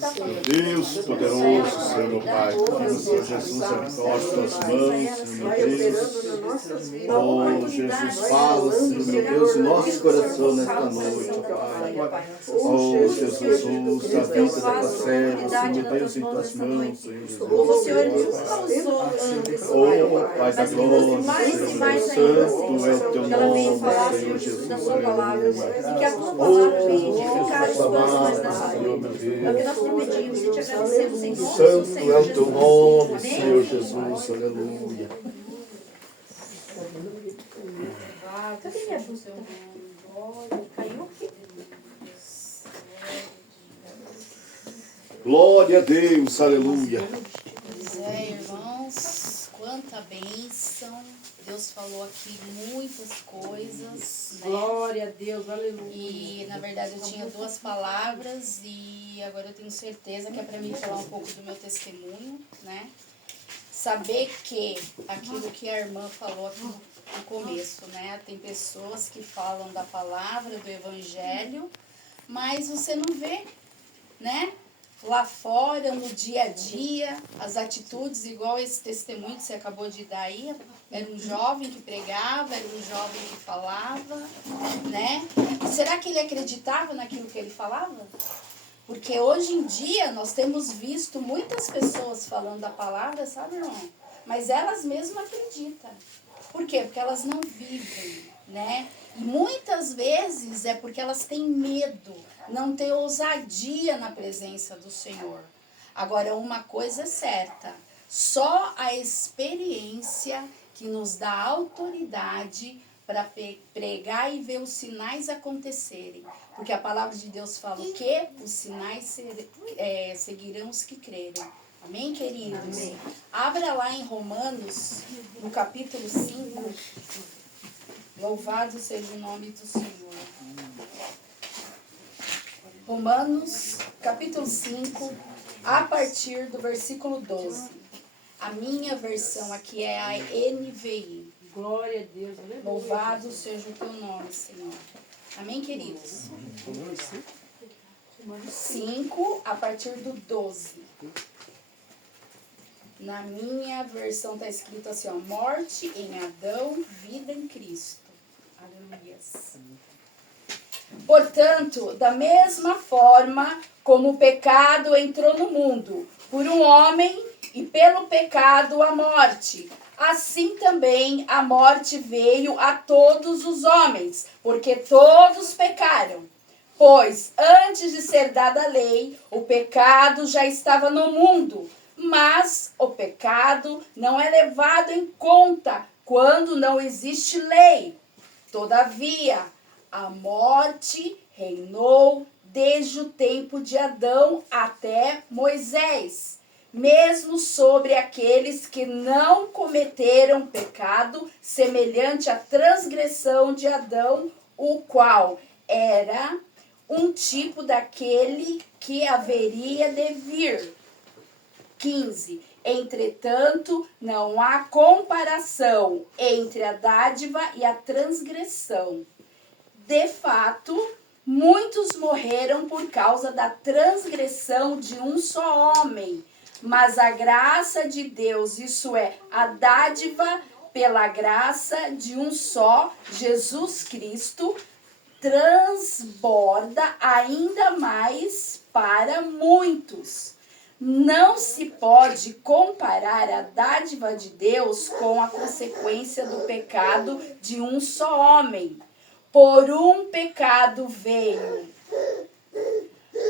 Deus poderoso, Senhor meu Pai, Senhor Jesus, abençoa tuas mãos, Senhor meu Deus. Oh, Jesus, fala, Senhor meu Deus, em nosso coração nesta noite, Pai. Oh, Jesus, usa a vida da tua serva, Senhor meu Deus, em tuas mãos, Senhor Jesus. Como o Senhor nunca usou antes, Oh, Pai da mas glória, mais Senhor e meu mais Deus, ainda, santo é o teu que ela venha falar, nome, Senhor Senhor Jesus, da Jesus, sua palavra, aleluia. e que a tua palavra venha edificar os corações Palavra, nessa Senhor noite. meu É o que Deus. nós te pedimos e te agradecemos em nome do Santo Senhor é o teu Jesus. nome, Amém? Senhor Jesus, aleluia. Cadê minha Bíblia? Caiu aqui? Glória a Deus, aleluia. Pois é, irmãos, quanta bênção. Deus falou aqui muitas coisas, né? Glória a Deus, aleluia. E na verdade eu tinha duas palavras e agora eu tenho certeza que é para mim falar um pouco do meu testemunho, né? Saber que aquilo que a irmã falou aqui no começo, né? Tem pessoas que falam da palavra, do evangelho, mas você não vê, né? Lá fora, no dia a dia, as atitudes, igual esse testemunho que você acabou de dar aí, era um jovem que pregava, era um jovem que falava, né? Será que ele acreditava naquilo que ele falava? Porque hoje em dia nós temos visto muitas pessoas falando da palavra, sabe, irmão? Mas elas mesmas acreditam. Por quê? Porque elas não vivem, né? E muitas vezes é porque elas têm medo, não têm ousadia na presença do Senhor. Agora, uma coisa é certa, só a experiência que nos dá autoridade para pregar e ver os sinais acontecerem. Porque a palavra de Deus fala o quê? Os sinais seguirão os que crerem. Amém, queridos? Amém. Abra lá em Romanos, no capítulo 5. Louvado seja o nome do Senhor. Romanos, capítulo 5, a partir do versículo 12. A minha versão aqui é a NVI. Glória a Deus, aleluia. Louvado seja o teu nome, Senhor. Amém, queridos? 5, a partir do 12. Na minha versão está escrito assim, ó, morte em Adão, vida em Cristo. Aleluia. Portanto, da mesma forma como o pecado entrou no mundo, por um homem, e pelo pecado a morte, assim também a morte veio a todos os homens, porque todos pecaram. Pois, antes de ser dada a lei, o pecado já estava no mundo, mas o pecado não é levado em conta quando não existe lei. Todavia, a morte reinou desde o tempo de Adão até Moisés, mesmo sobre aqueles que não cometeram pecado semelhante à transgressão de Adão, o qual era um tipo daquele que haveria de vir. 15. Entretanto, não há comparação entre a dádiva e a transgressão. De fato, muitos morreram por causa da transgressão de um só homem, mas a graça de Deus, isso é, a dádiva pela graça de um só, Jesus Cristo, transborda ainda mais para muitos. Não se pode comparar a dádiva de Deus com a consequência do pecado de um só homem. Por um pecado veio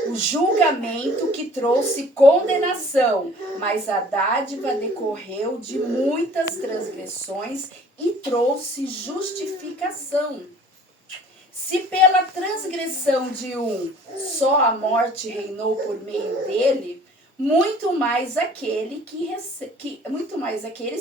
o julgamento que trouxe condenação, mas a dádiva decorreu de muitas transgressões e trouxe justificação. Se pela transgressão de um só a morte reinou por meio dele, muito mais aqueles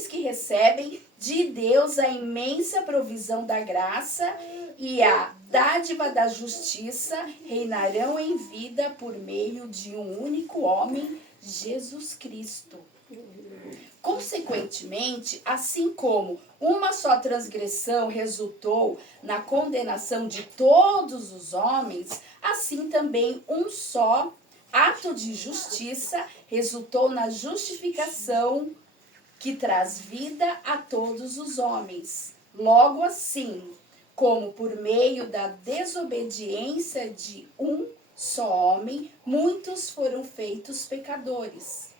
que recebem de Deus a imensa provisão da graça e a dádiva da justiça reinarão em vida por meio de um único homem, Jesus Cristo. Consequentemente, assim como uma só transgressão resultou na condenação de todos os homens, assim também um só ato de justiça resultou na justificação que traz vida a todos os homens. Logo assim, como por meio da desobediência de um só homem, muitos foram feitos pecadores.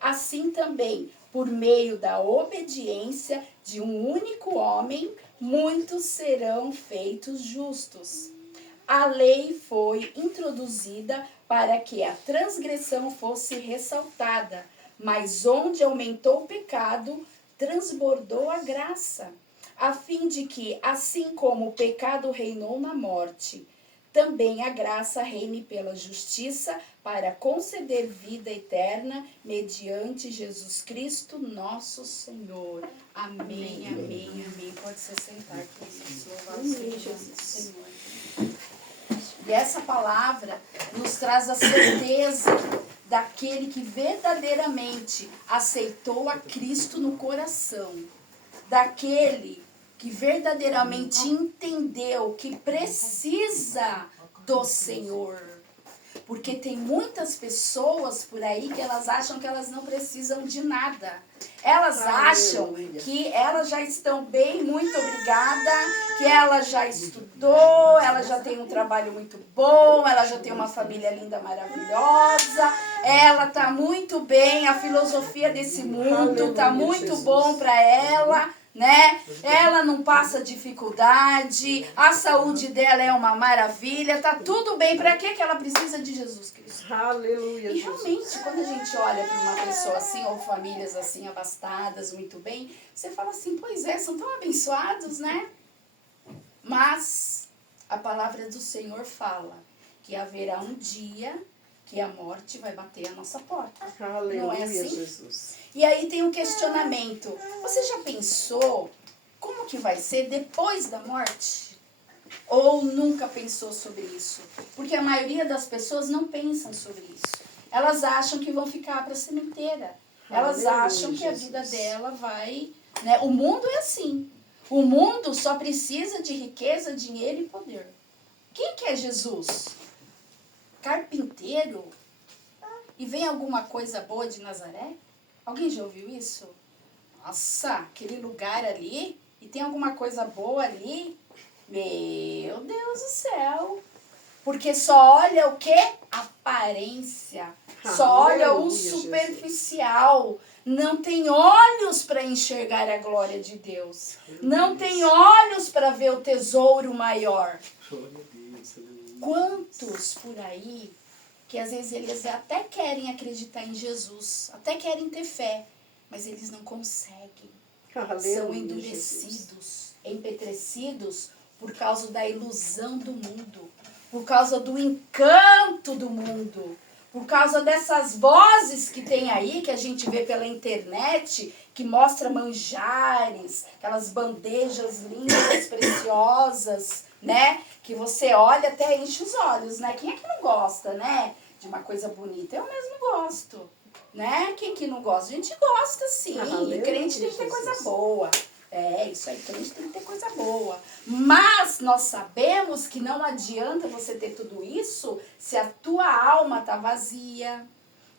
Assim também, por meio da obediência de um único homem, muitos serão feitos justos. A lei foi introduzida para que a transgressão fosse ressaltada, mas onde aumentou o pecado, transbordou a graça, a fim de que, assim como o pecado reinou na morte, também a graça reine pela justiça para conceder vida eterna mediante Jesus Cristo, nosso Senhor. Amém, amém, amém. Pode se sentar, queridos. Louvado seja o Senhor. E essa palavra nos traz a certeza daquele que verdadeiramente aceitou a Cristo no coração, daquele que verdadeiramente entendeu que precisa do Senhor. Porque tem muitas pessoas por aí que elas acham que elas não precisam de nada. Elas acham que elas já estão bem, muito obrigada, que ela já estudou, ela já tem um trabalho muito bom, ela já tem uma família linda, maravilhosa, ela está muito bem, a filosofia desse mundo está muito bom para ela, né? Ela não passa dificuldade, a saúde dela é uma maravilha, tá tudo bem. Para que ela precisa de Jesus Cristo? Aleluia. E realmente, quando a gente olha para uma pessoa assim, ou famílias assim, abastadas, muito bem, você fala assim, pois é, são tão abençoados, né? Mas a palavra do Senhor fala que haverá um dia que a morte vai bater a nossa porta. Aleluia, não é assim? Jesus. E aí tem um questionamento. Você já pensou como que vai ser depois da morte? Ou nunca pensou sobre isso? Porque a maioria das pessoas não pensam sobre isso. Elas acham que vão ficar para a sementeira. Elas acham que a vida dela vai... né? O mundo é assim. O mundo só precisa de riqueza, dinheiro e poder. Quem que é Jesus? Carpinteiro? E vem alguma coisa boa de Nazaré? Alguém já ouviu isso? Nossa, aquele lugar ali, e tem alguma coisa boa ali? Meu Deus do céu! Porque só olha o quê? Aparência. Só olha o superficial. Não tem olhos para enxergar a glória de Deus. Não tem olhos para ver o tesouro maior. Quantos por aí que às vezes eles até querem acreditar em Jesus, até querem ter fé, mas eles não conseguem. São endurecidos, empetrecidos por causa da ilusão do mundo, por causa do encanto do mundo, por causa dessas vozes que tem aí, que a gente vê pela internet, que mostra manjares, aquelas bandejas lindas, preciosas, né? Que você olha até enche os olhos, né? Quem é que não gosta, né? De uma coisa bonita? Eu mesmo gosto, né? Quem que não gosta? A gente gosta, sim. E crente tem que ter coisa boa. É, isso aí, crente tem que ter coisa boa. Mas nós sabemos que não adianta você ter tudo isso se a tua alma tá vazia,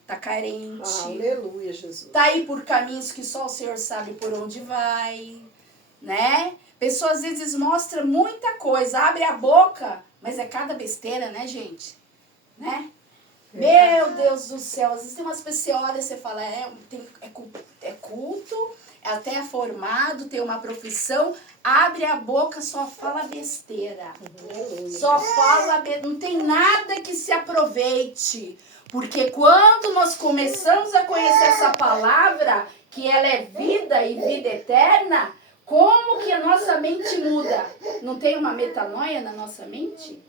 tá carente. Aleluia, Jesus. Tá aí por caminhos que só o Senhor sabe por onde vai, né? Pessoa às vezes mostra muita coisa, abre a boca, mas é cada besteira, né, gente? Né? Meu Deus do céu, às vezes tem umas pessoas, olha, você fala, é culto, até é formado, tem uma profissão, abre a boca, só fala besteira. Só fala besteira, não tem nada que se aproveite. Porque quando nós começamos a conhecer essa palavra, que ela é vida e vida eterna, como que a nossa mente muda? Não tem uma metanoia na nossa mente?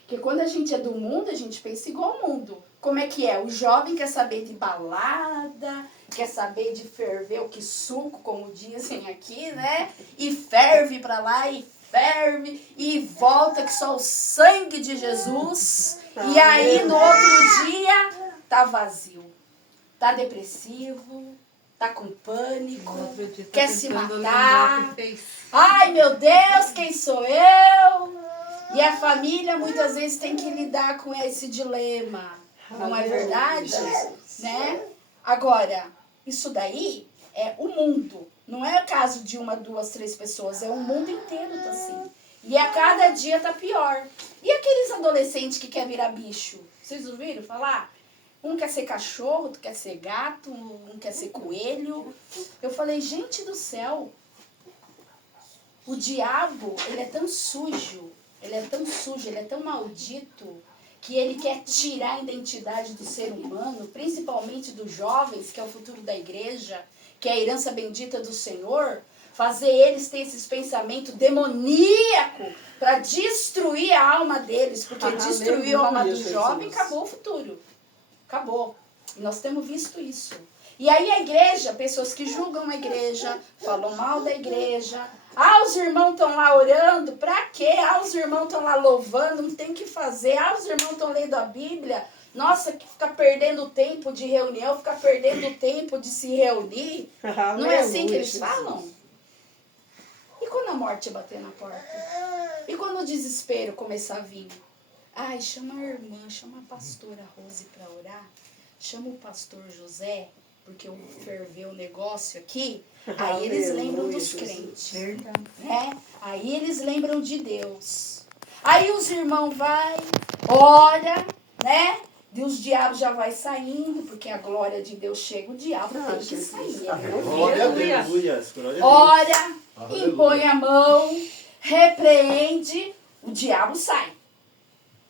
Porque quando a gente é do mundo, a gente pensa igual ao mundo. Como é que é? O jovem quer saber de balada, quer saber de ferver o que suco, como dizem aqui, né? E ferve pra lá, e ferve, e volta que só o sangue de Jesus. E aí, no outro dia, tá vazio. Tá depressivo, tá com pânico, quer se matar. Ai, meu Deus, quem sou eu? E a família muitas vezes tem que lidar com esse dilema. Não é verdade? Né? Agora, isso daí é o mundo. Não é o caso de uma, duas, três pessoas. É o mundo inteiro tá assim. E a cada dia tá pior. E aqueles adolescentes que querem virar bicho? Vocês ouviram falar? Um quer ser cachorro, outro quer ser gato, um quer ser coelho. Eu falei, gente do céu, o diabo, ele é tão sujo, ele é tão maldito, que ele quer tirar a identidade do ser humano, principalmente dos jovens, que é o futuro da igreja, que é a herança bendita do Senhor, fazer eles ter esses pensamentos demoníacos para destruir a alma deles, porque destruir a alma do jovem, acabou o futuro. Acabou. E nós temos visto isso. E aí a igreja, pessoas que julgam a igreja, falam mal da igreja. Os irmãos estão lá orando, pra quê? Os irmãos estão lá louvando, não tem o que fazer. Os irmãos estão lendo a Bíblia. Nossa, que fica perdendo tempo de reunião, fica perdendo tempo de se reunir. Não é assim que eles falam? E quando a morte bater na porta? E quando o desespero começar a vir? Ai, chama a irmã, chama a pastora Rose para orar, chama o pastor José, porque ferveu o negócio aqui. Aí eles lembram dos crentes. Né? Aí eles lembram de Deus. Aí os irmãos vai, ora, né? E os diabos já vai saindo, porque a glória de Deus chega, o diabo tem que sair. Glória a Deus. Ora, impõe a mão, repreende, o diabo sai.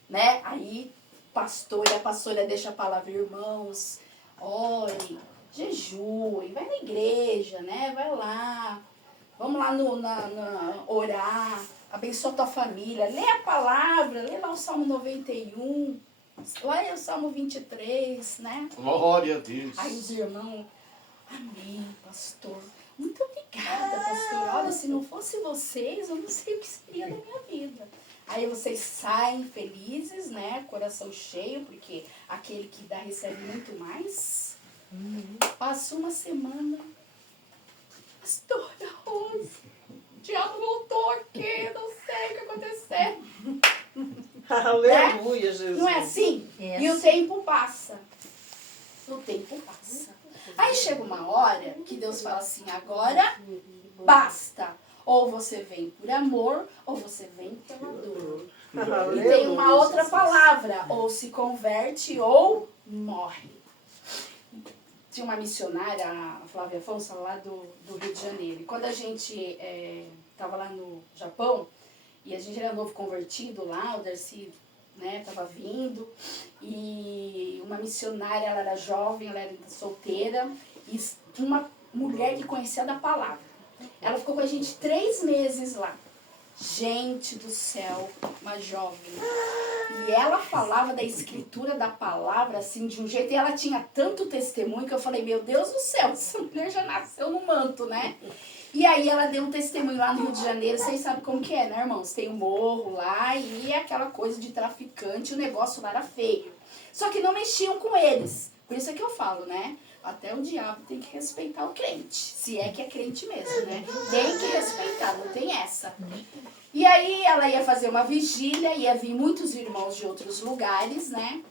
Né? Aí pastor e a pastora deixa a palavra, irmãos, orem, jejuem, vai na igreja, né? Vai lá, vamos lá orar, abençoa tua família, lê a palavra, lê lá o Salmo 91, lá é o Salmo 23, né? Glória a Deus. Aí os irmãos, amém, pastor, muito obrigada, pastor, olha, se não fosse vocês, eu não sei o que seria da minha vida. Aí vocês saem felizes, né? Coração cheio, porque aquele que dá recebe muito mais. Passa uma semana. Pastora Rose, o diabo voltou aqui, não sei o que aconteceu. Aleluia, Jesus. Não é assim? E o tempo passa. O tempo passa. Aí chega uma hora que Deus fala assim, agora basta. Ou você vem por amor, ou você vem pela dor. E tem uma outra palavra, ou se converte ou morre. Tinha uma missionária, a Flávia Afonso, lá do Rio de Janeiro. E quando a gente estava lá no Japão, e a gente era novo convertido lá, o Darcy estava vindo, e uma missionária, ela era jovem, ela era solteira, e uma mulher que conhecia da palavra. Ela ficou com a gente 3 meses lá. Gente do céu, uma jovem. E ela falava da escritura da palavra, assim, de um jeito. E ela tinha tanto testemunho que eu falei, meu Deus do céu, essa mulher já nasceu no manto, né? E aí ela deu um testemunho lá no Rio de Janeiro. Vocês sabem como que é, né, irmãos? Tem um morro lá e é aquela coisa de traficante. O negócio lá era feio. Só que não mexiam com eles. Por isso é que eu falo, né? Até o diabo tem que respeitar o crente. Se é que é crente mesmo, né? Tem que respeitar, não tem essa. E aí ela ia fazer uma vigília, ia vir muitos irmãos de outros lugares, né?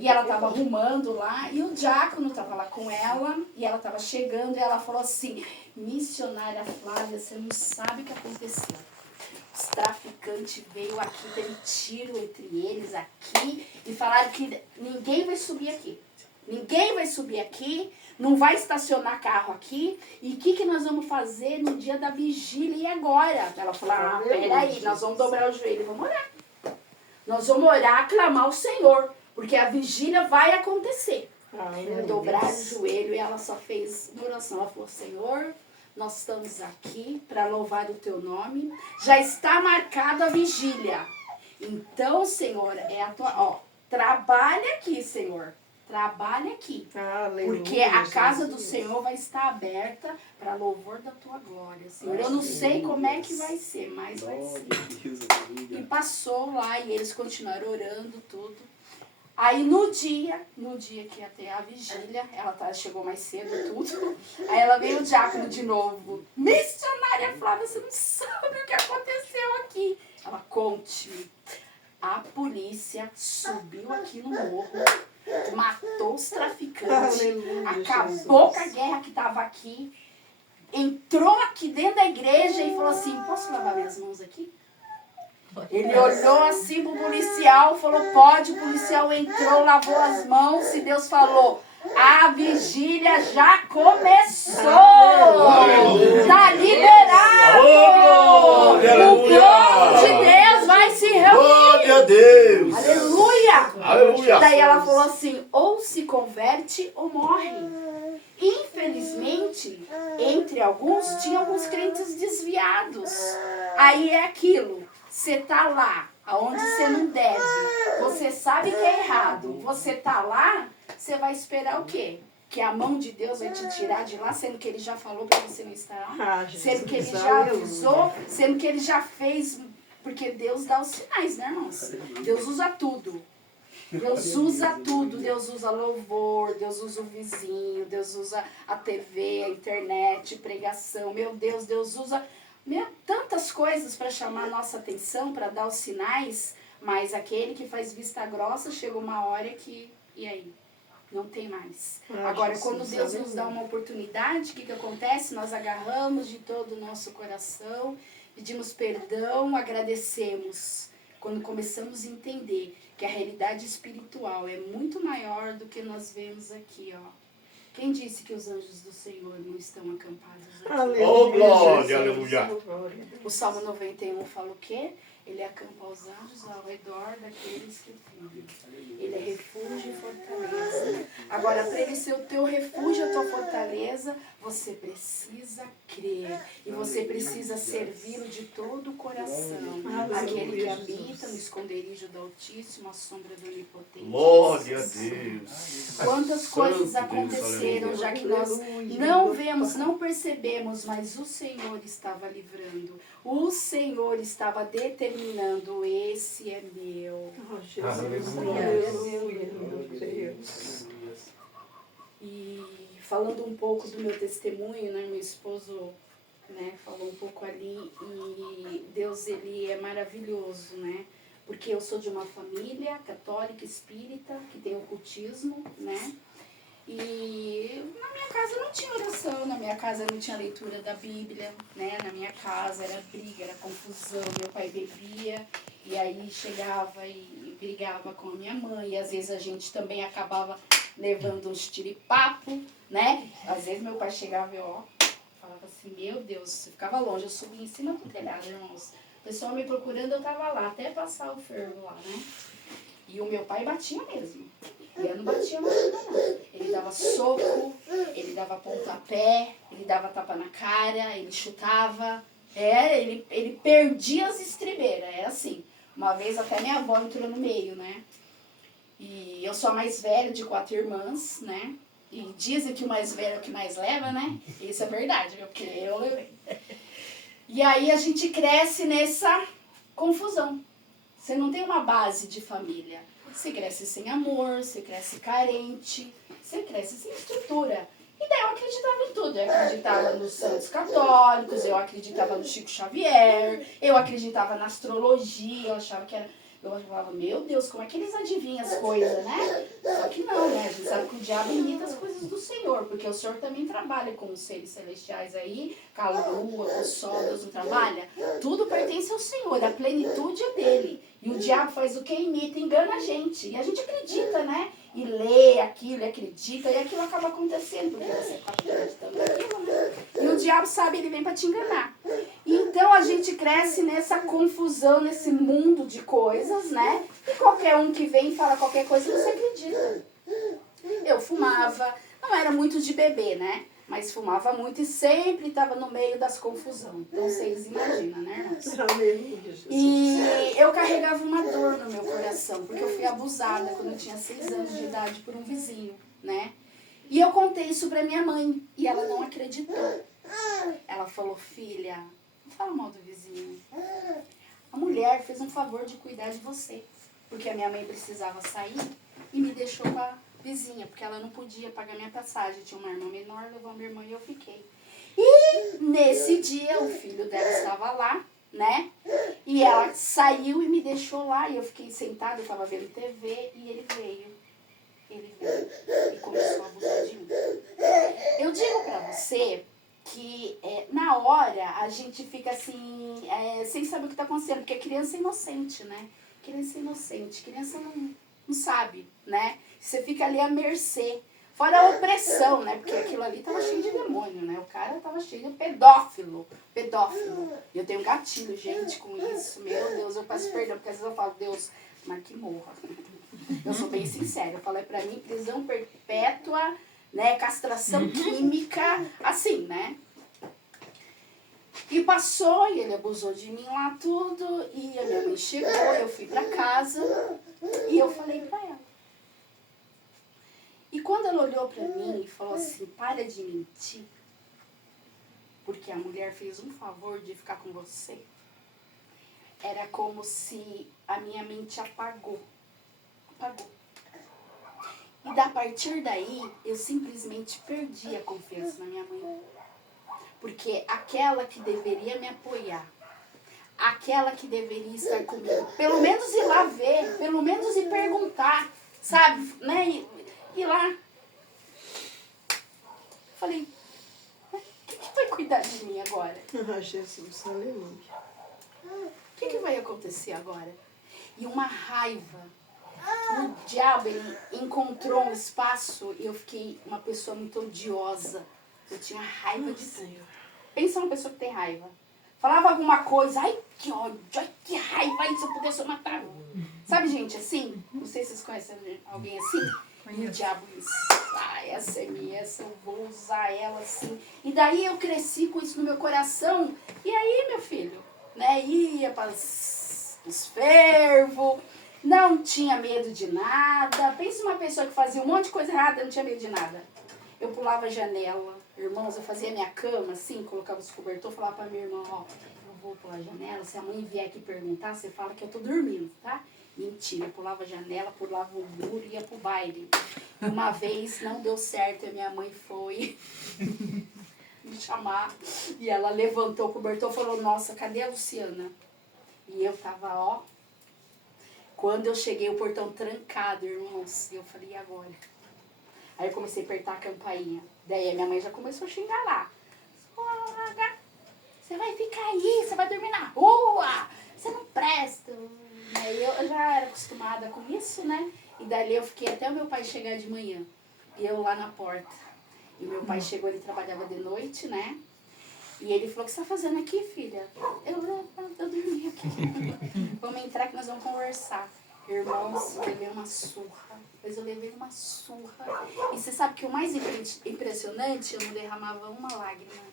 E ela estava arrumando lá, e o diácono estava lá com ela, e ela estava chegando, e ela falou assim, missionária Flávia, você não sabe o que aconteceu. Os traficantes veio aqui, teve tiro entre eles aqui, e falaram que ninguém vai subir aqui. Ninguém vai subir aqui, não vai estacionar carro aqui. E o que nós vamos fazer no dia da vigília e agora? Ela falou, peraí, nós vamos dobrar o joelho e vamos orar. Nós vamos orar, clamar ao Senhor, porque a vigília vai acontecer. Dobrar o joelho, e ela só fez uma oração. Ela falou, Senhor, nós estamos aqui para louvar o teu nome. Já está marcada a vigília. Então, Senhor, é a tua... trabalha aqui, Senhor. Trabalha aqui, porque a casa do Senhor vai estar aberta para louvor da tua glória, Senhor. Eu não sei como é que vai ser, mas vai ser. E passou lá e eles continuaram orando, tudo. Aí no dia que ia ter a vigília, ela chegou mais cedo, tudo. Aí ela veio o diácono de novo. Missionária Flávia, você não sabe o que aconteceu aqui. Ela, conte-me. A polícia subiu aqui no morro, matou os traficantes, Aleluia, acabou Jesus. com a guerra que estava aqui, entrou aqui dentro da igreja e falou assim, posso lavar minhas mãos aqui? Ele olhou assim pro policial, falou, pode, o policial entrou, lavou as mãos e Deus falou, a vigília já começou! Aleluia. Tá liberado! Aleluia. O povo de Deus vai se reunir! Glória a Deus. Aleluia! Aleluia. Daí ela falou assim, ou se converte ou morre. Infelizmente, entre alguns, tinha alguns crentes desviados. Aí é aquilo, você tá lá, aonde você não deve, você sabe que é errado, você tá lá, você vai esperar o quê? Que a mão de Deus vai te tirar de lá, sendo que Ele já falou para você não estar lá? Sendo que Ele já avisou, sendo que Ele já fez, porque Deus dá os sinais, né, irmãos? Deus usa tudo. Deus usa tudo, Deus usa louvor, Deus usa o vizinho, Deus usa a TV, a internet, pregação, meu Deus, Deus usa tantas coisas para chamar a nossa atenção, para dar os sinais, mas aquele que faz vista grossa, chega uma hora que, e aí? Não tem mais. Agora, quando Deus nos dá uma oportunidade, o que acontece? Nós agarramos de todo o nosso coração, pedimos perdão, agradecemos. Quando começamos a entender que a realidade espiritual é muito maior do que nós vemos aqui, ó. Quem disse que os anjos do Senhor não estão acampados aqui? Aleluia, Oh, glória, Jesus. aleluia. Glória. O Salmo 91 fala o quê? Ele acampa os anjos ao redor daqueles que temem. Ele é refúgio e fortaleza. Agora, para ele ser o teu refúgio, a tua fortaleza, você precisa crer. E você precisa servi-lo de todo o coração. Aquele que habita no esconderijo do Altíssimo, a sombra do Onipotente. Glória a Deus. Quantas coisas Santo aconteceram, Deus, já que nós não vemos, não percebemos, mas o Senhor estava livrando. O Senhor estava determinando, esse é meu. Oh, Jesus. Aleluia. Deus. E falando um pouco do meu testemunho, né, meu esposo, né, falou um pouco ali, e Deus, ele é maravilhoso, né? Porque eu sou de uma família católica espírita, que tem ocultismo, né? E na minha casa não tinha oração, na minha casa não tinha leitura da Bíblia, né? Na minha casa era briga, era confusão, meu pai bebia, e aí chegava e brigava com a minha mãe, e às vezes a gente também acabava levando uns tiripapo, né? Às vezes meu pai chegava e ó, falava assim, meu Deus, você ficava longe, eu subia em cima do telhado, irmãos. O pessoal me procurando, eu tava lá, até passar o fervo lá, né? E o meu pai batia mesmo. E eu não batia mais nada, não. Ele dava soco, ele dava pontapé, ele dava tapa na cara, ele chutava. Ele perdia as estribeiras, é assim. Uma vez até minha avó entrou no meio, né? E eu sou a mais velha de 4 irmãs, né? E dizem que o mais velho é o que mais leva, né? Isso é verdade, viu? Porque eu levei. E aí a gente cresce nessa confusão. Você não tem uma base de família. Você cresce sem amor, você cresce carente, você cresce sem estrutura. E daí eu acreditava em tudo. Eu acreditava nos santos católicos, eu acreditava no Chico Xavier, eu acreditava na astrologia, eu achava que era... Eu falava, meu Deus, como é que eles adivinham as coisas, né? Só que não, né? A gente sabe que o diabo imita as coisas do Senhor, porque o Senhor também trabalha com os seres celestiais aí, com a lua, com o sol, Deus não trabalha. Tudo pertence ao Senhor, a plenitude é dele. E o diabo faz o que? Imita, engana a gente. E a gente acredita, né? E lê aquilo, e acredita, e aquilo acaba acontecendo, porque você está acreditando naquilo, né? E o diabo sabe, ele vem para te enganar. Então a gente cresce nessa confusão, nesse mundo de coisas, né? E qualquer um que vem e fala qualquer coisa, você acredita. Eu fumava, não era muito de beber, né? Mas fumava muito e sempre estava no meio das confusões. Então vocês imaginam, né, irmãos? Aleluia, Jesus. E eu carregava uma dor no meu coração, porque eu fui abusada quando eu tinha 6 anos de idade por um vizinho, né? E eu contei isso pra minha mãe e ela não acreditou. Ela falou, filha, não fala mal do vizinho. A mulher fez um favor de cuidar de você, porque a minha mãe precisava sair e me deixou com a vizinha, porque ela não podia pagar minha passagem. Tinha uma irmã menor, levou minha irmã e eu fiquei. E nesse dia o filho dela estava lá, né? E ela saiu e me deixou lá e eu fiquei sentada, eu estava vendo TV e ele veio. ele veio e começou a abusar de mim. Eu digo pra você que na hora a gente fica assim, sem saber o que tá acontecendo, porque criança é inocente, né? Criança é inocente, criança não sabe, né? Você fica ali à mercê. Fora a opressão, né? Porque aquilo ali tava cheio de demônio, né? O cara tava cheio de pedófilo. E eu tenho um gatilho, gente, com isso. Meu Deus, eu peço perdão, porque às vezes eu falo, Deus, mas que morra. Eu sou bem sincera. Eu falei pra mim, prisão perpétua, né? Castração química, assim, né? E passou, e ele abusou de mim lá tudo, e a minha mãe chegou, eu fui pra casa, e eu falei pra ela. E quando ela olhou pra mim e falou assim, para de mentir, porque a mulher fez um favor de ficar com você, era como se a minha mente apagou. E a partir daí, eu simplesmente perdi a confiança na minha mãe. Porque aquela que deveria me apoiar, aquela que deveria estar comigo, pelo menos ir lá ver, pelo menos ir perguntar, sabe, né, ir lá. Falei, quem que vai cuidar de mim agora? Ah, Jesus, aleluia. O que vai acontecer agora? E uma raiva. O diabo, ele encontrou um espaço e eu fiquei uma pessoa muito odiosa. Eu tinha raiva de tudo. Pensa uma pessoa que tem raiva. Falava alguma coisa, ai que ódio, ai que raiva, ai, se eu pudesse eu matava. Sabe gente assim? Não sei se vocês conhecem alguém assim. E o diabo disse, essa é minha, essa eu vou usar ela assim. E daí eu cresci com isso no meu coração. E aí, meu filho, né, ia para os fervos, não tinha medo de nada. Pensa uma pessoa que fazia um monte de coisa errada, não tinha medo de nada. Eu pulava a janela, irmãos, eu fazia minha cama assim, colocava os cobertores, falava pra minha irmã, ó, eu vou pular a janela, se a mãe vier aqui perguntar, você fala que eu tô dormindo, tá? Mentira, eu pulava a janela, pulava o muro e ia pro baile. Uma vez não deu certo, a minha mãe foi me chamar e ela levantou o cobertor e falou, nossa, cadê a Luciana? E eu tava, ó, quando eu cheguei, o portão trancado, irmãos, e eu falei, e agora? Aí eu comecei a apertar a campainha. Daí a minha mãe já começou a xingar lá. Você vai ficar aí, você vai dormir na rua, você não presta. Aí eu já era acostumada com isso, né? E dali eu fiquei até o meu pai chegar de manhã. E eu lá na porta. E meu pai chegou, ele trabalhava de noite, né? E ele falou, o que você tá fazendo aqui, filha? Eu dormi aqui. Vamos entrar que nós vamos conversar. Irmãos, eu levei uma surra. Mas eu levei uma surra. E você sabe que o mais impressionante, eu não derramava uma lágrima.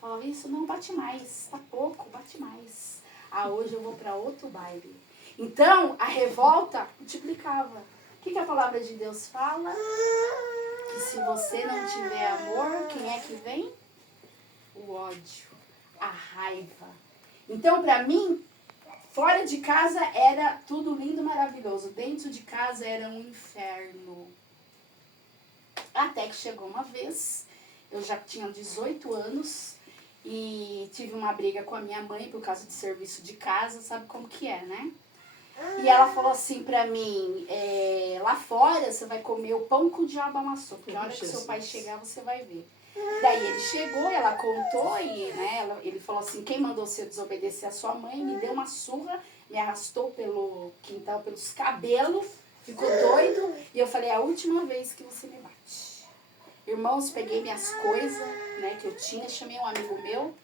Falava, isso não, bate mais. Tá pouco, bate mais. Ah, hoje eu vou para outro baile. Então, a revolta multiplicava. O que a palavra de Deus fala? Que se você não tiver amor, quem é que vem? O ódio, a raiva. Então, para mim, fora de casa era tudo lindo, maravilhoso. Dentro de casa era um inferno. Até que chegou uma vez, eu já tinha 18 anos e tive uma briga com a minha mãe por causa de serviço de casa, sabe como que é, né? E ela falou assim pra mim, lá fora você vai comer o pão que o diabo amassou, porque a hora que seu pai chegar você vai ver. Daí ele chegou, ela contou e né, ele falou assim, quem mandou você desobedecer a sua mãe, me deu uma surra, me arrastou pelo quintal, pelos cabelos, ficou doido, e eu falei, é a última vez que você me bate. Irmãos, peguei minhas coisas, né, que eu tinha, chamei um amigo meu,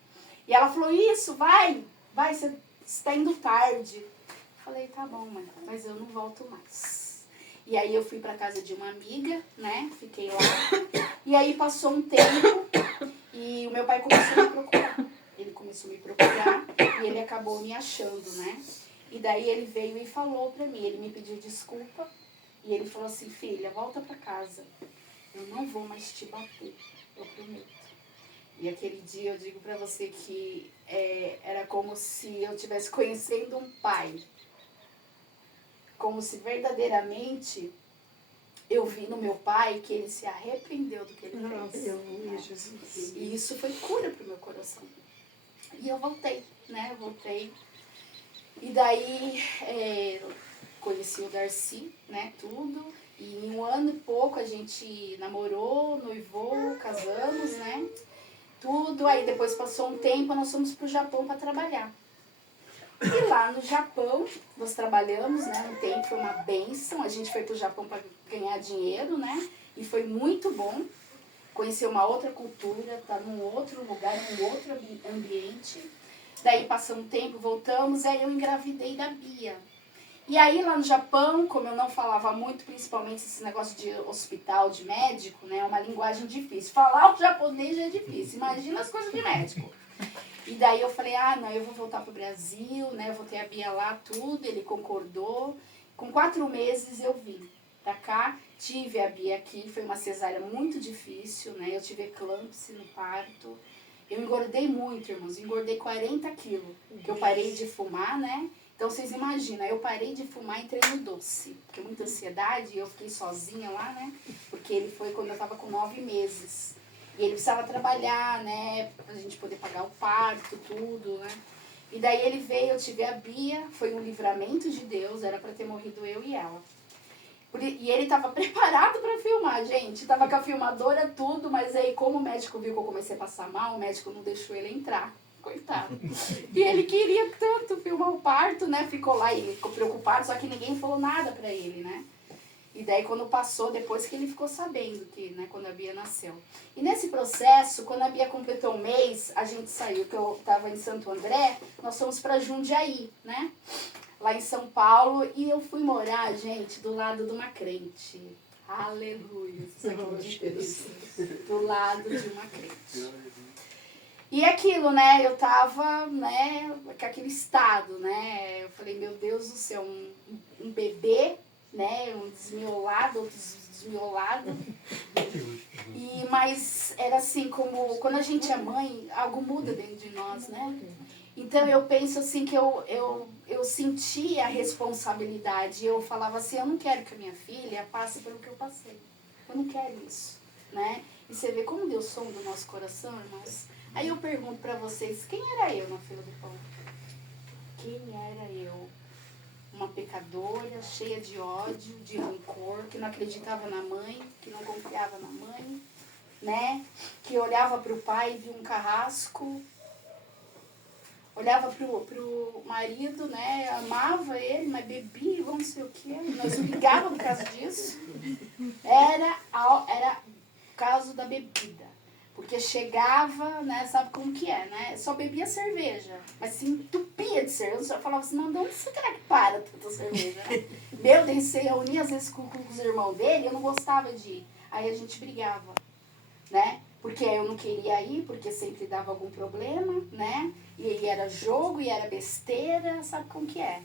e ela falou, isso, vai, você está indo tarde. Falei, tá bom, mãe, mas eu não volto mais. E aí eu fui pra casa de uma amiga, né, fiquei lá, e aí passou um tempo e o meu pai começou a me procurar. Ele começou a me procurar e ele acabou me achando, né. E daí ele veio e falou pra mim, ele me pediu desculpa e ele falou assim, filha, volta pra casa, eu não vou mais te bater, eu prometo. E aquele dia eu digo pra você que era como se eu estivesse conhecendo um pai. Como se verdadeiramente eu vi no meu pai que ele se arrependeu do que ele fez. E isso foi cura pro meu coração. E eu voltei, né? E daí conheci o Darcy, né? Tudo. E em 1 ano e pouco a gente namorou, noivou, casamos, né? Tudo. Aí depois passou um tempo, nós fomos pro Japão para trabalhar. E lá no Japão, nós trabalhamos, né? Um tempo foi uma bênção. A gente foi pro Japão para ganhar dinheiro, né? E foi muito bom. Conhecer uma outra cultura, estar num outro lugar, num outro ambiente. Daí passou um tempo, voltamos, aí eu engravidei da Bia. E aí lá no Japão, como eu não falava muito, principalmente esse negócio de hospital, de médico, né? É uma linguagem difícil. Falar o japonês já é difícil, imagina as coisas de médico. E daí eu falei, não, eu vou voltar pro Brasil, né? Eu vou ter a Bia lá, tudo, ele concordou. Com 4 meses eu vim pra cá, tive a Bia aqui, foi uma cesárea muito difícil, né? Eu tive eclâmpsia no parto. Eu engordei muito, irmãos, engordei 40 quilos, que eu parei de fumar, né? Então vocês imaginam, eu parei de fumar e entrei no doce, porque muita ansiedade, e eu fiquei sozinha lá, né? Porque ele foi quando eu tava com 9 meses. E ele precisava trabalhar, né? Pra gente poder pagar o parto, tudo, né? E daí ele veio, eu tive a Bia, foi um livramento de Deus, era pra ter morrido eu e ela. E ele tava preparado pra filmar, gente. Tava com a filmadora, tudo, mas aí como o médico viu que eu comecei a passar mal, o médico não deixou ele entrar. Coitado. E ele queria tanto filmar o parto, né? Ficou lá e ele ficou preocupado, só que ninguém falou nada pra ele, né? E daí quando passou, depois que ele ficou sabendo que, né, quando a Bia nasceu. E nesse processo, quando a Bia completou 1 mês, a gente saiu, que eu tava em Santo André, nós fomos pra Jundiaí, né? Lá em São Paulo, e eu fui morar, gente, do lado de uma crente. Aleluia. Vocês acreditam nisso? Do lado de uma crente. E aquilo, né, eu tava, né, com aquele estado, né, eu falei, meu Deus do céu, um bebê, né, um desmiolado, outro desmiolado, mas era assim, como quando a gente é mãe, algo muda dentro de nós, né, então eu penso assim que eu sentia a responsabilidade, eu falava assim, eu não quero que a minha filha passe pelo que eu passei, eu não quero isso, né, e você vê como Deus sonda o nosso coração, irmãos. Aí eu pergunto pra vocês, quem era eu na fila do pão? Quem era eu? Uma pecadora, cheia de ódio, de rancor, que não acreditava na mãe, que não confiava na mãe, né? Que olhava pro pai e via um carrasco, olhava pro marido, né? Amava ele, mas bebia, não sei o quê. Nós brigávamos por causa disso. Era por causa da bebida. Porque chegava, né, sabe como que é, né? Só bebia cerveja, mas se entupia de cerveja. Eu falava assim, não, de onde será que para tanta cerveja, né? Meu Deus, você reunia às vezes com os irmãos dele, eu não gostava de ir. Aí a gente brigava, né? Porque eu não queria ir, porque sempre dava algum problema, né? E aí era jogo, e era besteira, sabe como que é?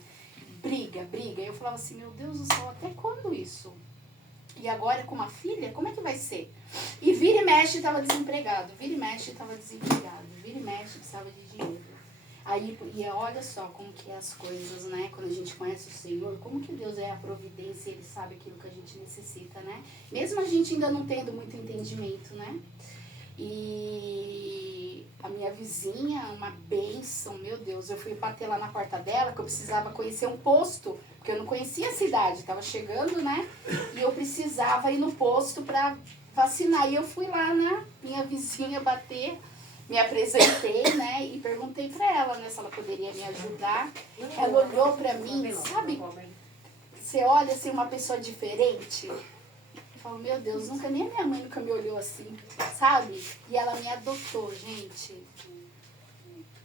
Briga. E eu falava assim, meu Deus do céu, até quando isso? E agora com uma filha, como é que vai ser? E vira e mexe estava desempregado, vira e mexe precisava de dinheiro. Aí, e olha só como que é as coisas, né? Quando a gente conhece o Senhor, como que Deus é a providência, Ele sabe aquilo que a gente necessita, né? Mesmo a gente ainda não tendo muito entendimento, né? E a minha vizinha, uma bênção, meu Deus, eu fui bater lá na porta dela, que eu precisava conhecer um posto, porque eu não conhecia a cidade, estava chegando, né? E eu precisava ir no posto para vacinar. E eu fui lá na minha vizinha bater, me apresentei, né? E perguntei para ela, né, se ela poderia me ajudar. Ela olhou para mim, sabe? Você olha assim, uma pessoa diferente. Eu falo, meu Deus, nem a minha mãe nunca me olhou assim, sabe? E ela me adotou, gente.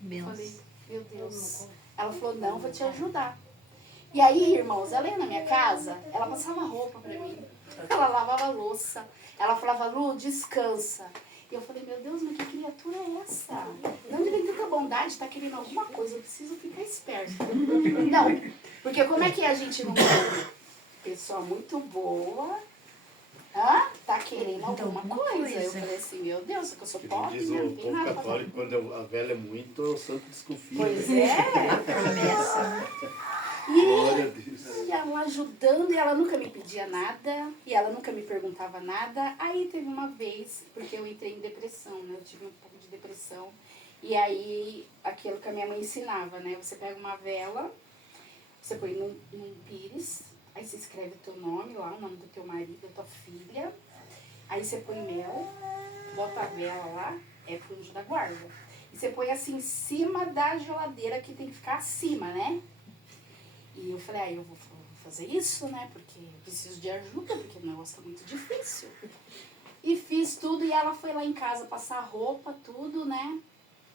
Eu falei, meu Deus. Ela falou, não, vou te ajudar. E aí, irmãos, ela ia na minha casa, ela passava roupa pra mim, ela lavava louça, ela falava, Lu, descansa. E eu falei, meu Deus, mas que criatura é essa? De onde vem tanta bondade, tá querendo alguma coisa, eu preciso ficar esperto. Não, porque como é que a gente não... Pessoa muito boa... tá querendo alguma coisa. Eu falei assim, meu Deus, que eu sou pobre, Diz não o tem povo nada. católico, quando a velha é muito, o santo desconfia. Pois é. Promessa. Glória a Deus. E ela ajudando, e ela nunca me pedia nada, e ela nunca me perguntava nada. Aí teve uma vez, porque eu entrei em depressão, né? Eu tive um pouco de depressão. E aí, aquilo que a minha mãe ensinava, né? Você pega uma vela, você põe num pires, Aí você escreve o teu nome lá, o nome do teu marido, da tua filha. Aí você põe mel, bota a vela lá, é pro anjo da guarda. E você põe assim em cima da geladeira, que tem que ficar acima, né? E eu falei, eu vou fazer isso, né? Porque eu preciso de ajuda, porque o negócio tá muito difícil. E fiz tudo, e ela foi lá em casa passar roupa, tudo, né?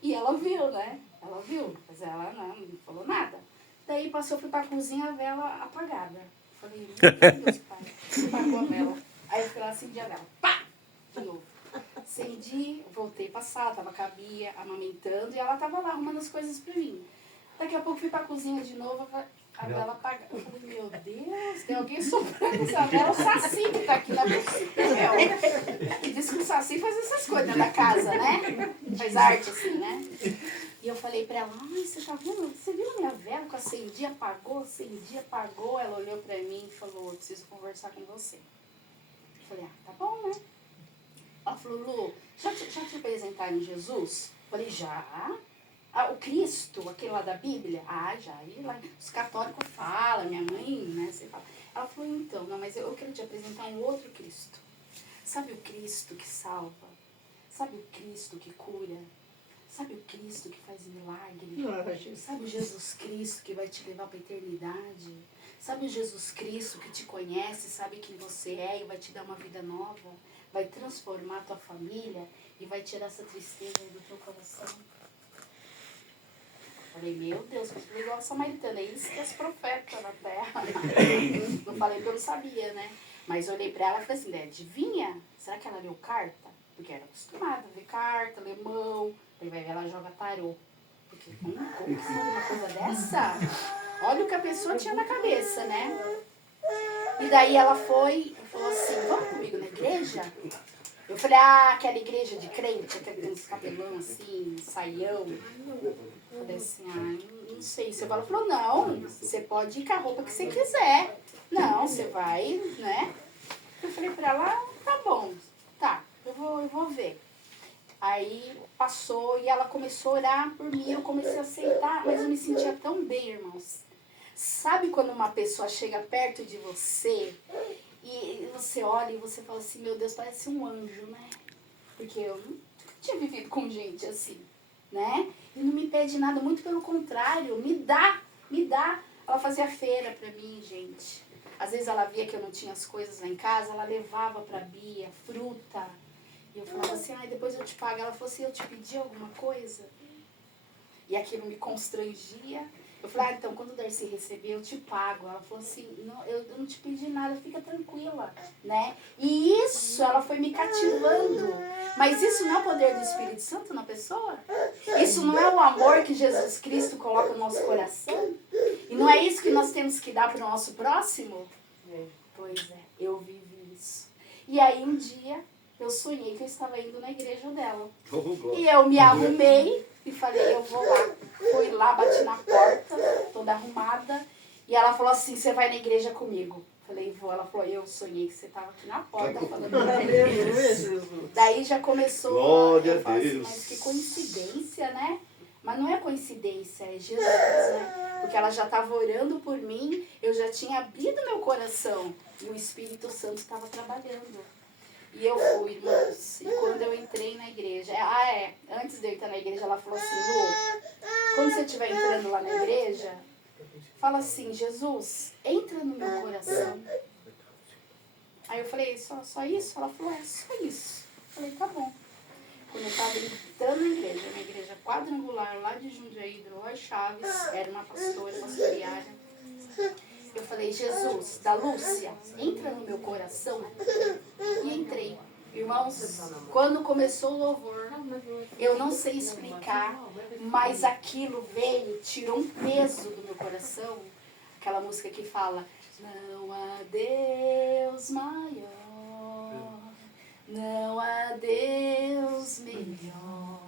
E ela viu, né? Ela viu, mas ela não falou nada. Daí passou, fui pra cozinha, a vela apagada. Falei, meu Deus, pai, apagou a vela. Aí eu fui lá, acendi a vela, pá! De novo. Acendi, voltei pra sala, tava com a Bia amamentando, e ela tava lá arrumando as coisas pra mim. Daqui a pouco fui pra cozinha de novo, a vela apagada. Eu falei, meu Deus, tem alguém soprando essa vela, o Saci que tá aqui na cozinha. E diz que o Saci faz essas coisas na casa, né? Faz arte assim, né? E eu falei pra ela, ai, você tá vendo? Você viu a minha vela que eu acendi, apagou, acendi, apagou? Ela olhou pra mim e falou, eu preciso conversar com você. Eu falei, tá bom, né? Ela falou, Lu, já te apresentaram Jesus? Eu falei, já. Ah, o Cristo, aquele lá da Bíblia? Ah, já. E lá, os católicos falam, minha mãe, né? Você fala. Ela falou, então, não, mas eu quero te apresentar um outro Cristo. Sabe o Cristo que salva? Sabe o Cristo que cura? Sabe o Cristo que faz milagre? Sabe o Jesus Cristo que vai te levar para a eternidade? Sabe o Jesus Cristo que te conhece, sabe quem você é e vai te dar uma vida nova? Vai transformar a tua família e vai tirar essa tristeza aí do teu coração. Falei, meu Deus, que eu igual a samaritana, é isso que é os profetas na terra. Não falei que eu não sabia, né? Mas olhei pra ela e falei assim, adivinha? Será que ela leu carta? Porque era acostumada a ver carta, ler mão. Aí vai ver, ela joga tarô. Porque como que foi uma coisa dessa? Olha o que a pessoa tinha na cabeça, né? E daí ela foi e falou assim, vamos comigo na igreja? Eu falei, aquela igreja de crente, aquele tem uns cabelão assim, saião. Eu falei assim, não sei. Ela falou, não, você pode ir com a roupa que você quiser. Não, você vai, né? Eu falei pra ela, tá bom, tá, eu vou ver. Aí passou e ela começou a orar por mim, eu comecei a aceitar, mas eu me sentia tão bem, irmãos. Sabe quando uma pessoa chega perto de você e você olha e você fala assim, meu Deus, parece um anjo, né? Porque eu nunca tinha vivido com gente assim, né? E não me pede nada, muito pelo contrário, me dá. Ela fazia feira pra mim, gente. Às vezes ela via que eu não tinha as coisas lá em casa, ela levava pra Bia, fruta. E eu falava assim, depois eu te pago. Ela falou assim, eu te pedi alguma coisa? E aquilo me constrangia. Eu falei, então quando o Darcy receber, eu te pago. Ela falou assim, não, eu não te pedi nada, fica tranquila, né? E isso, ela foi me cativando. Mas isso não é o poder do Espírito Santo na pessoa? Isso não é o amor que Jesus Cristo coloca no nosso coração? E não é isso que nós temos que dar para o nosso próximo? Pois é, eu vivi isso. E aí um dia, eu sonhei que eu estava indo na igreja dela. E eu me arrumei e falei, eu vou lá. Fui lá, bati na porta, toda arrumada. E ela falou assim, você vai na igreja comigo? Falei, vou. Ela falou, eu sonhei que você estava aqui na porta falando pra mim. Daí já começou. Glória a Assim, Deus. mas que coincidência, né? Mas não é coincidência, é Jesus, né? Porque ela já estava orando por mim, eu já tinha abrido meu coração. E o Espírito Santo estava trabalhando. E eu fui, irmãos. E quando eu entrei na igreja... Antes de eu entrar na igreja, ela falou assim, Lu, quando você estiver entrando lá na igreja, fala assim, Jesus, entra no meu coração. Aí eu falei, só isso? Ela falou, só isso. Eu falei, tá bom. Quando eu estava entrando na igreja, uma igreja quadrangular lá de Jundiaí, do Roy Chaves, era uma pastora, pastoreária. Eu falei, Jesus, da Lúcia, entra no meu coração. E entrei. Irmãos, quando começou o louvor, eu não sei explicar, mas aquilo veio, tirou um peso do meu coração. Aquela música que fala, não há Deus maior, não há Deus melhor,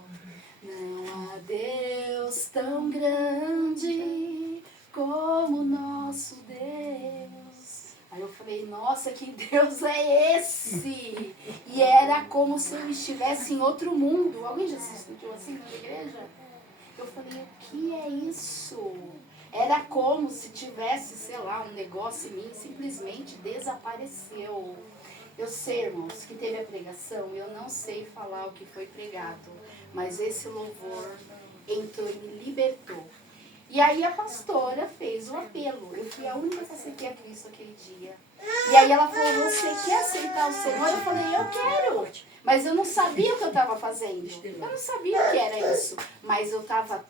não há Deus tão grande como nosso Deus. Aí eu falei, nossa, que Deus é esse? E era como se eu estivesse em outro mundo. Alguém já se sentiu assim na igreja? Eu falei, o que é isso? Era como se tivesse, sei lá, um negócio em mim, simplesmente desapareceu. Eu sei, irmãos, que teve a pregação, eu não sei falar o que foi pregado, mas esse louvor entrou e me libertou. E aí a pastora fez o apelo. Eu fui a única que aceitei a Cristo aquele dia. E aí ela falou, você quer aceitar o Senhor? Eu falei, eu quero. Mas eu não sabia o que eu estava fazendo. Eu não sabia o que era isso. Mas eu estava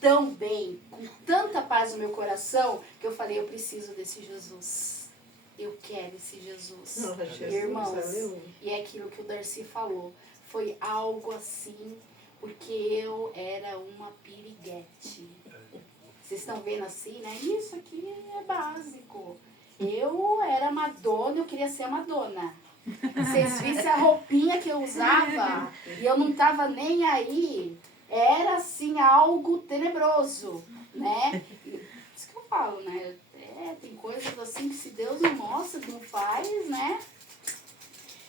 tão bem, com tanta paz no meu coração, que eu falei, eu preciso desse Jesus. Eu quero esse Jesus. Irmãos, e é aquilo que o Darcy falou. Foi algo assim, porque eu era uma piriguete. Vocês estão vendo assim, né? Isso aqui é básico. Eu era Madonna, eu queria ser a Madonna. Vocês vissem a roupinha que eu usava e eu não estava nem aí. Era assim algo tenebroso, né? Isso que eu falo, né? Tem coisas assim que se Deus não mostra, não faz, né?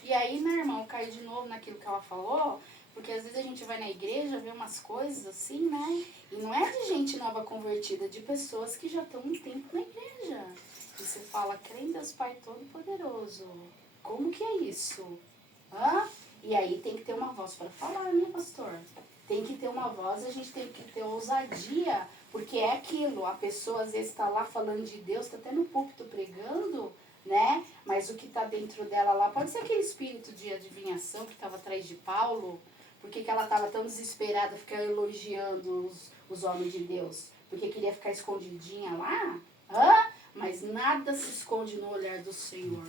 E aí, meu irmão, eu caí de novo naquilo que ela falou. Porque às vezes a gente vai na igreja, vê umas coisas assim, né? E não é de gente nova convertida, é de pessoas que já estão um tempo na igreja. E você fala, crê em Deus Pai Todo-Poderoso. Como que é isso? Hã? E aí tem que ter uma voz para falar, né, pastor? Tem que ter uma voz, a gente tem que ter ousadia, porque é aquilo, a pessoa às vezes está lá falando de Deus, está até no púlpito pregando, né? Mas o que está dentro dela lá pode ser aquele espírito de adivinhação que estava atrás de Paulo. Por que ela estava tão desesperada, ficar elogiando os homens de Deus? Porque queria ficar escondidinha lá? Hã? Mas nada se esconde no olhar do Senhor.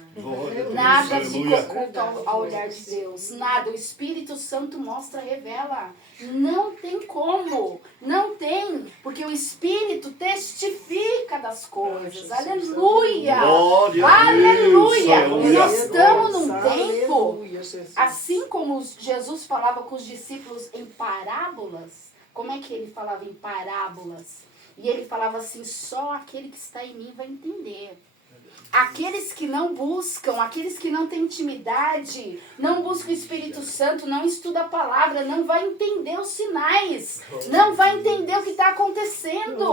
Nada fica oculto ao olhar de Deus. Nada. O Espírito Santo mostra, revela. Não tem como. Não tem. Porque o Espírito testifica das coisas. Aleluia. Aleluia. E nós estamos num tempo, assim como Jesus falava com os discípulos em parábolas. Como é que ele falava em parábolas? E ele falava assim, só aquele que está em mim vai entender. Aqueles que não buscam, aqueles que não têm intimidade, não buscam o Espírito Santo, não estudam a palavra, não vai entender os sinais, não vai entender o que está acontecendo.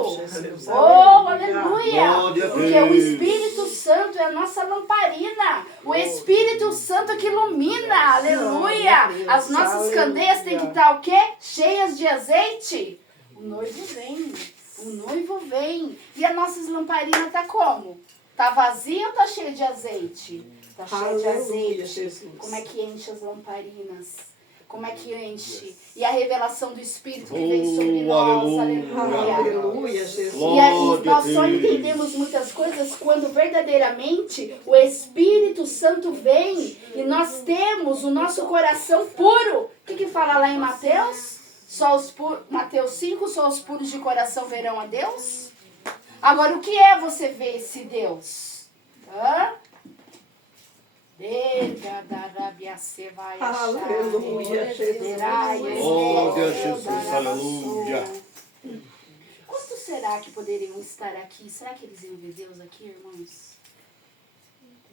Oh, aleluia! Porque o Espírito Santo é a nossa lamparina, o Espírito Santo que ilumina, aleluia! As nossas candeias têm que estar o quê? Cheias de azeite. O noivo vem. O noivo vem. E as nossas lamparinas tá como? Tá vazia ou tá cheia de azeite? Tá cheia de azeite. Como é que enche as lamparinas? Como é que enche? E a revelação do Espírito que vem sobre nós. Aleluia. Aleluia, Jesus. E aí nós só entendemos muitas coisas quando verdadeiramente o Espírito Santo vem e nós temos o nosso coração puro. O que fala lá em Mateus? Mateus 5, só os puros de coração verão a Deus? Agora, o que é você ver esse Deus? Hã? Aleluia, Jesus. Glória a Jesus, aleluia. Quantos será que poderiam estar aqui? Será que eles iam ver Deus aqui, irmãos?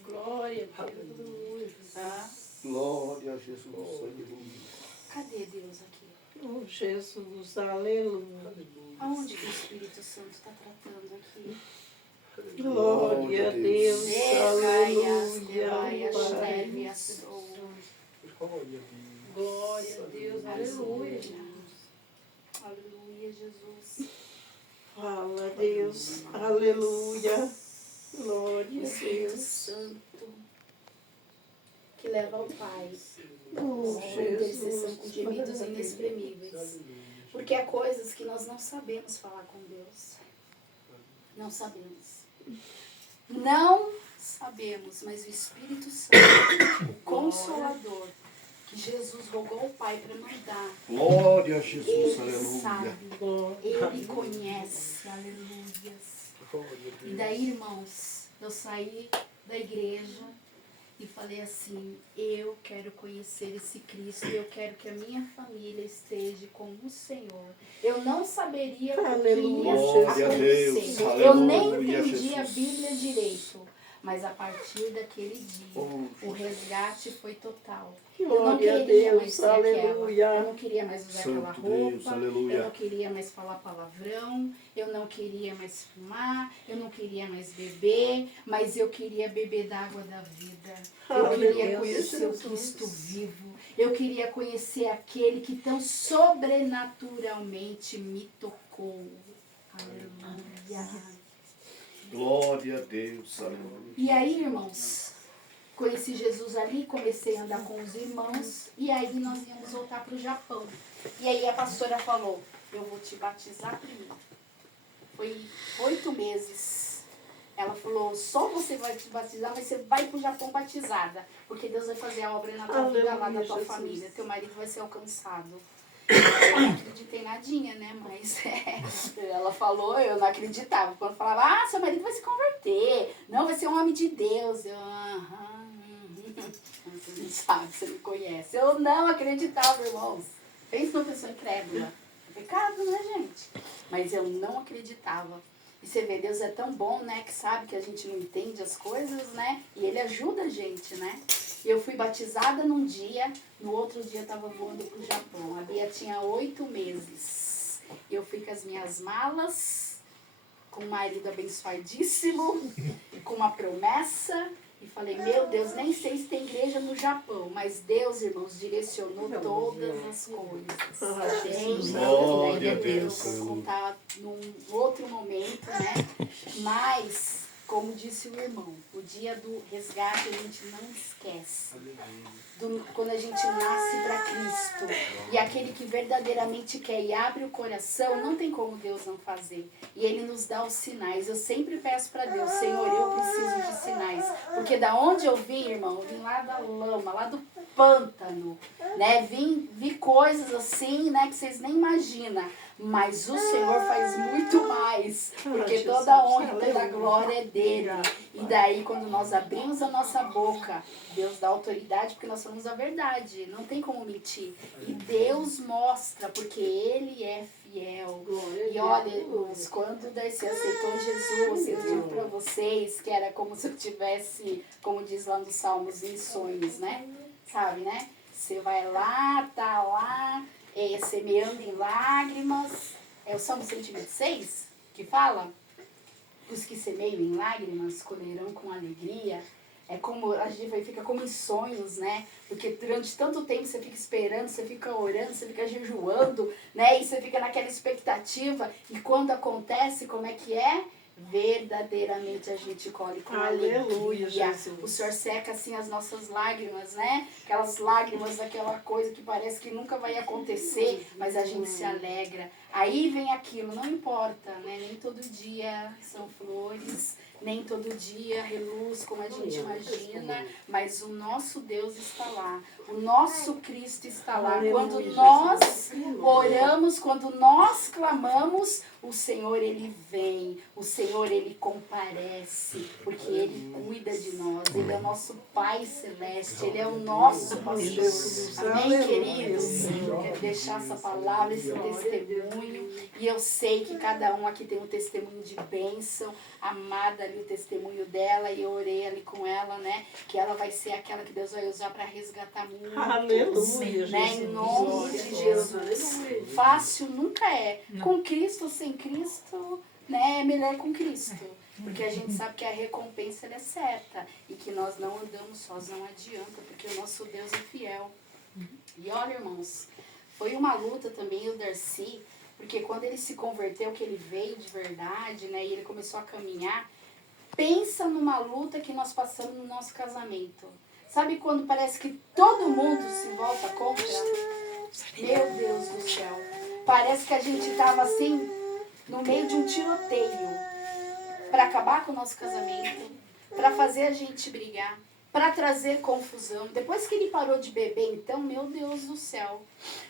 Glória a Deus. Glória a Jesus, aleluia. Cadê Deus aqui? Oh, Jesus, aleluia. Aonde que o Espírito Santo está tratando aqui? Glória a Deus, aleluia. Glória a Deus, aleluia. Aleluia, Jesus. Fala, Deus, aleluia. Glória O a Espírito Deus. Santo que leva ao Pai. Oh, Intercessão com Jesus. gemidos inexprimíveis. Porque há coisas que nós não sabemos falar com Deus. Não sabemos. Não sabemos, mas o Espírito Santo, o Consolador, que Jesus rogou ao Pai para mandar, Glória a Jesus, Ele aleluia. sabe, Ele conhece, aleluias. E daí, irmãos, eu saí da igreja e falei assim, eu quero conhecer esse Cristo, eu quero que a minha família esteja com o Senhor. Eu não saberia o que ia Aleluia. acontecer. Glória a Deus, Eu nem aleluia, entendi a Jesus. Bíblia direito. Mas a partir daquele dia, o resgate foi total. Glória a Deus, aleluia. Eu não queria mais usar aquela Santo Deus, roupa, aleluia. eu não queria mais falar palavrão, eu não queria mais fumar, eu não queria mais beber, mas eu queria beber da água da vida. Eu queria conhecer o Cristo vivo. Eu queria conhecer aquele que tão sobrenaturalmente me tocou. Aleluia. Glória a Deus, aleluia. E aí, irmãos, conheci Jesus ali, comecei a andar com os irmãos, e aí nós íamos voltar para o Japão. E aí a pastora falou, eu vou te batizar primeiro. Foi 8 meses. Ela falou, só você vai te batizar, mas você vai para o Japão batizada, porque Deus vai fazer a obra na tua vida lá, da tua Jesus. família. Teu marido vai ser alcançado. Eu não acreditei nadinha, né? Mas ela falou, eu não acreditava. Quando falava, seu marido vai se converter. Não, vai ser um homem de Deus. Eu, Você não sabe, você me conhece. Eu não acreditava, irmãos. Pensa numa pessoa incrédula. É pecado, né, gente? Mas eu não acreditava. E você vê, Deus é tão bom, né? Que sabe que a gente não entende as coisas, né? E Ele ajuda a gente, né? Eu fui batizada num dia, no outro dia eu estava voando para o Japão. A Bia tinha 8 meses. Eu fui com as minhas malas, com um marido abençoadíssimo, com uma promessa. E falei, meu Deus, nem sei se tem igreja no Japão, mas Deus, irmãos, direcionou todas as coisas. Gente, Glória a Deus, Deus. vou contar num outro momento, né? Mas, como disse o irmão, o dia do resgate a gente não esquece. Quando a gente nasce para Cristo. E aquele que verdadeiramente quer e abre o coração, não tem como Deus não fazer. E Ele nos dá os sinais. Eu sempre peço para Deus, Senhor, eu preciso de sinais. Porque da onde eu vim, irmão, eu vim lá da lama, lá do pântano. Né? Vi coisas assim, né, que vocês nem imaginam. Mas o Senhor faz muito mais, porque toda a honra e toda a glória é dele. E daí, quando nós abrimos a nossa boca, Deus dá autoridade, porque nós falamos a verdade, não tem como mentir. E Deus mostra, porque Ele é fiel. E olha, irmãos, quando daí você aceitou Jesus, eu digo para vocês que era como se eu tivesse, como diz lá nos Salmos, em sonhos, né? Sabe, né? Você vai lá, tá lá, semeando em lágrimas. É o Salmo 126 que fala: os que semeiam em lágrimas colherão com alegria. É como, a gente fica como em sonhos, né? Porque durante tanto tempo você fica esperando, você fica orando, você fica jejuando, né? E você fica naquela expectativa. E quando acontece, como é que é? Verdadeiramente a gente colhe com Aleluia, alegria. Jesus. O Senhor seca assim as nossas lágrimas, né? Aquelas lágrimas daquela coisa que parece que nunca vai acontecer, mas a gente se alegra. Aí vem aquilo, não importa, né? Nem todo dia são flores, nem todo dia reluz como a gente imagina, mas o nosso Deus está lá. O nosso Cristo está lá. Quando nós oramos, quando nós clamamos, o Senhor, Ele vem. O Senhor, Ele comparece, porque Ele cuida de nós. Ele é o nosso Pai Celeste. Ele é o nosso pastor. Amém, queridos? Eu quero deixar essa palavra, esse testemunho. E eu sei que cada um aqui tem um testemunho de bênção. Amada ali o testemunho dela, e eu orei ali com ela, né? Que ela vai ser aquela que Deus vai usar para resgatar muitos. Aleluia, Né? Jesus. Em nome de Jesus. Fácil nunca é. Com Cristo ou sem Cristo, né? É melhor com Cristo. Porque a gente sabe que a recompensa ela é certa. E que nós não andamos sós, não adianta, porque o nosso Deus é fiel. E olha, irmãos, foi uma luta também o Darcy. Porque quando ele se converteu, que ele veio de verdade, né, e ele começou a caminhar, pensa numa luta que nós passamos no nosso casamento. Sabe quando parece que todo mundo se volta contra? Meu Deus do céu. Parece que a gente estava assim, no meio de um tiroteio, para acabar com o nosso casamento, para fazer a gente brigar, para trazer confusão. Depois que ele parou de beber, então, meu Deus do céu.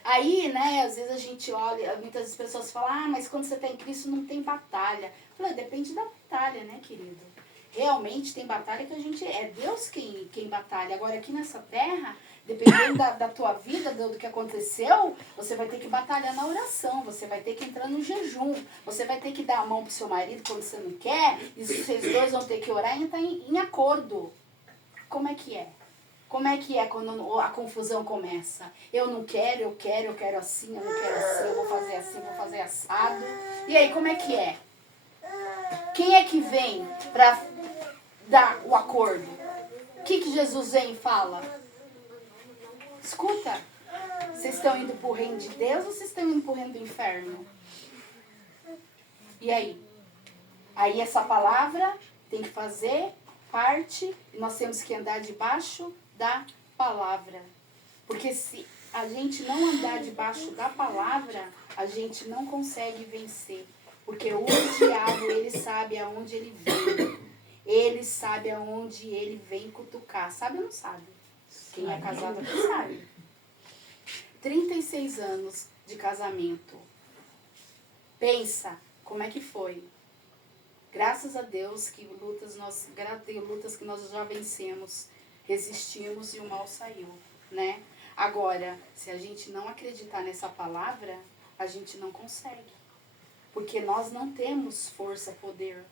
Aí, né, às vezes a gente olha, muitas pessoas falam, mas quando você está em Cristo não tem batalha. Eu falei, depende da batalha, né, querido? Realmente tem batalha que a gente... É Deus quem batalha. Agora, aqui nessa terra, dependendo da tua vida, do que aconteceu, você vai ter que batalhar na oração, você vai ter que entrar no jejum, você vai ter que dar a mão pro seu marido quando você não quer, e vocês dois vão ter que orar e entrar em acordo. Como é que é? Como é que é quando a confusão começa? Eu não quero, eu quero assim, eu não quero assim, eu vou fazer assim, vou fazer assado. E aí, como é que é? Quem é que vem para dar o acordo? O que Jesus vem e fala? Escuta, vocês estão indo para o reino de Deus ou vocês estão indo para o reino do inferno? E aí? Aí essa palavra tem que fazer parte, e nós temos que andar debaixo da palavra. Porque se a gente não andar debaixo da palavra, a gente não consegue vencer. Porque o diabo, ele sabe aonde ele vem. Ele sabe aonde ele vem cutucar. Sabe ou não sabe? Quem é casado aqui sabe. 36 anos de casamento. Pensa como é que foi. Graças a Deus que tem lutas que nós já vencemos, resistimos e o mal saiu, né? Agora, se a gente não acreditar nessa palavra, a gente não consegue. Porque nós não temos força, poder.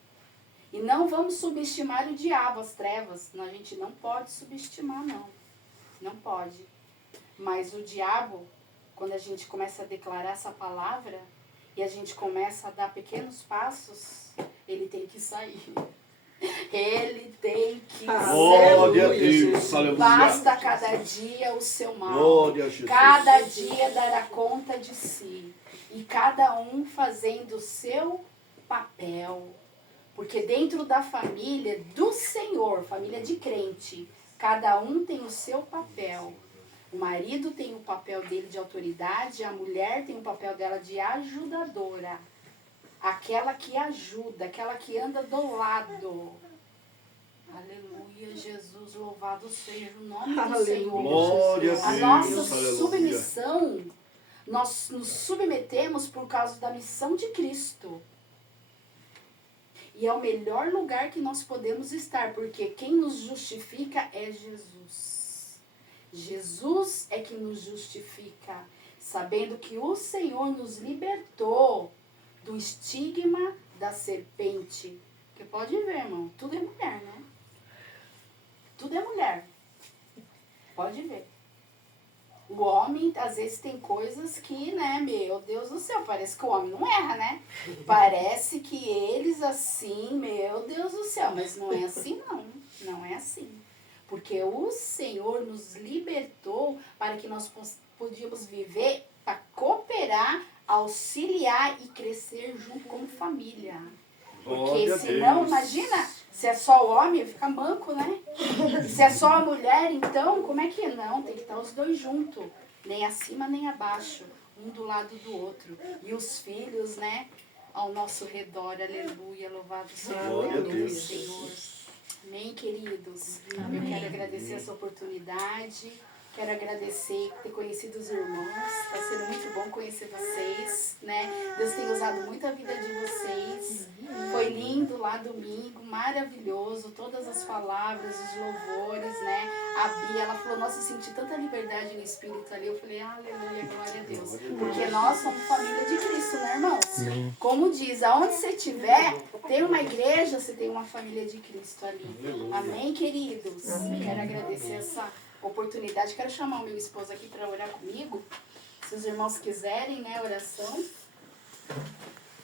E não vamos subestimar o diabo, as trevas. A gente não pode subestimar, não. Não pode. Mas o diabo, quando a gente começa a declarar essa palavra e a gente começa a dar pequenos passos, ele tem que sair. Ele tem que sair. Glória a Deus, aleluia. Basta cada dia o seu mal. Glória a Jesus. Cada dia dará conta de si. E cada um fazendo o seu papel. Porque dentro da família do Senhor, família de crente, cada um tem o seu papel. O marido tem o papel dele de autoridade, a mulher tem o papel dela de ajudadora. Aquela que ajuda, aquela que anda do lado. Aleluia, Jesus, louvado seja o nome do Senhor. Glória a A Deus, nossa aleluia. submissão, nós nos submetemos por causa da missão de Cristo. E é o melhor lugar que nós podemos estar, porque quem nos justifica é Jesus. Jesus é que nos justifica, sabendo que o Senhor nos libertou do estigma da serpente. Porque pode ver, irmão, tudo é mulher, né? Tudo é mulher. Pode ver. O homem, às vezes, tem coisas que, né, meu Deus do céu, parece que o homem não erra, né? Parece que eles assim, meu Deus do céu, mas não é assim, não. Não é assim. Porque o Senhor nos libertou para que nós podíamos viver, para cooperar, auxiliar e crescer junto como família. Porque senão, imagina, se é só o homem, fica manco, né? Se é só a mulher, então, como é que é? Não, tem que estar os dois juntos. Nem acima, nem abaixo. Um do lado do outro. E os filhos, né? Ao nosso redor. Aleluia. Louvado seja o Glória a nome do Deus. Senhor. Amém, queridos? Amém. Eu quero agradecer essa oportunidade. Quero agradecer ter conhecido os irmãos. Está sendo muito bom conhecer vocês, né? Deus tem usado muito a vida de vocês. Foi lindo lá domingo, maravilhoso. Todas as palavras, os louvores, né? A Bia, ela falou, nossa, eu senti tanta liberdade no Espírito ali. Eu falei, aleluia, glória a Deus. Porque nós somos família de Cristo, né, irmãos? Como diz, aonde você estiver, tem uma igreja, você tem uma família de Cristo ali. Amém, queridos? Quero agradecer essa oportunidade. Quero chamar o meu esposo aqui para orar comigo. Se os irmãos quiserem, né, oração.